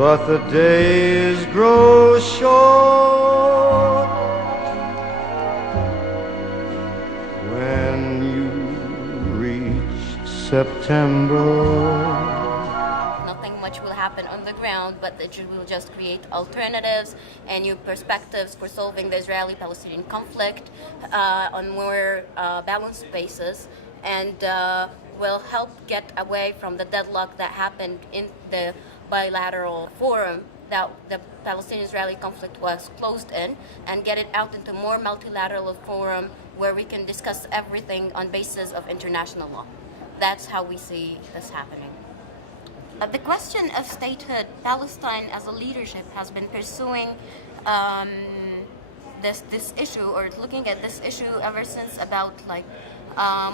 but the days grow short when you reach September. Nothing much will happen on the ground, but it will just create alternatives and new perspectives for solving the Israeli-Palestinian conflict on more balanced basis, and will help get away from the deadlock that happened in the bilateral forum that the Palestinian-Israeli conflict was closed in, and get it out into more multilateral forum where we can discuss everything on basis of international law. That's how we see this happening. The question of statehood, Palestine as a leadership has been pursuing this issue, or looking at this issue ever since about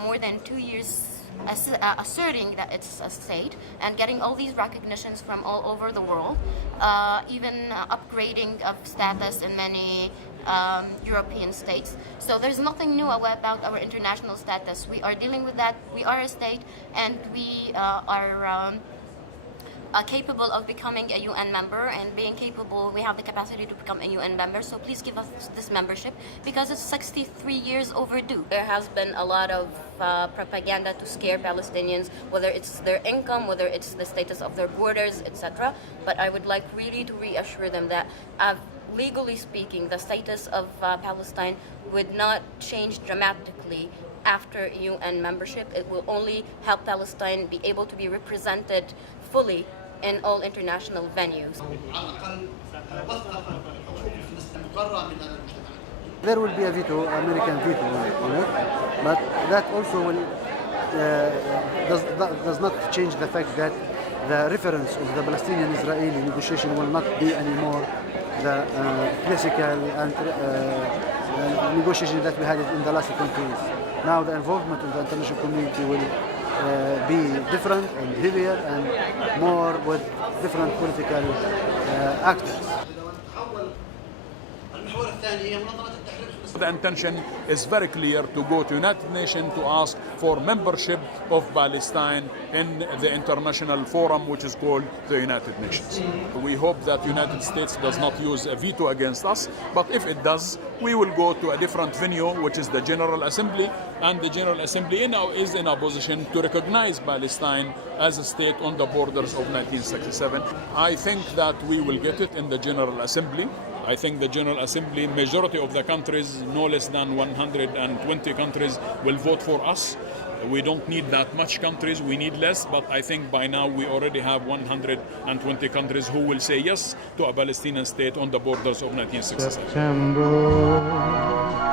more than 2 years, asserting that it's a state and getting all these recognitions from all over the world, even upgrading of status in many European states. So there's nothing new about our international status. We are dealing with that. We are a state, and we are capable of becoming a UN member, and being capable, we have the capacity to become a UN member. So please give us this membership, because it's 63 years overdue. There has been a lot of propaganda to scare Palestinians, whether it's their income, whether it's the status of their borders, etc. But I would like really to reassure them that legally speaking, the status of Palestine would not change dramatically after UN membership. It will only help Palestine be able to be represented fully in all international venues. There will be a veto, American veto on it, but that also will, does not change the fact that the reference of the Palestinian-Israeli negotiation will not be anymore the classical negotiation that we had in the last 20 years. Now the involvement of the international community will be different and heavier and more with different political actors. The intention is very clear to go to United Nations to ask for membership of Palestine in the international forum, which is called the United Nations. We hope that United States does not use a veto against us, but if it does, we will go to a different venue, which is the General Assembly, and the General Assembly now is in a position to recognize Palestine as a state on the borders of 1967. I think that we will get it in the General Assembly. I think the General Assembly, majority of the countries, no less than 120 countries, will vote for us. We don't need that much countries, we need less, but I think by now we already have 120 countries who will say yes to a Palestinian state on the borders of 1967. September.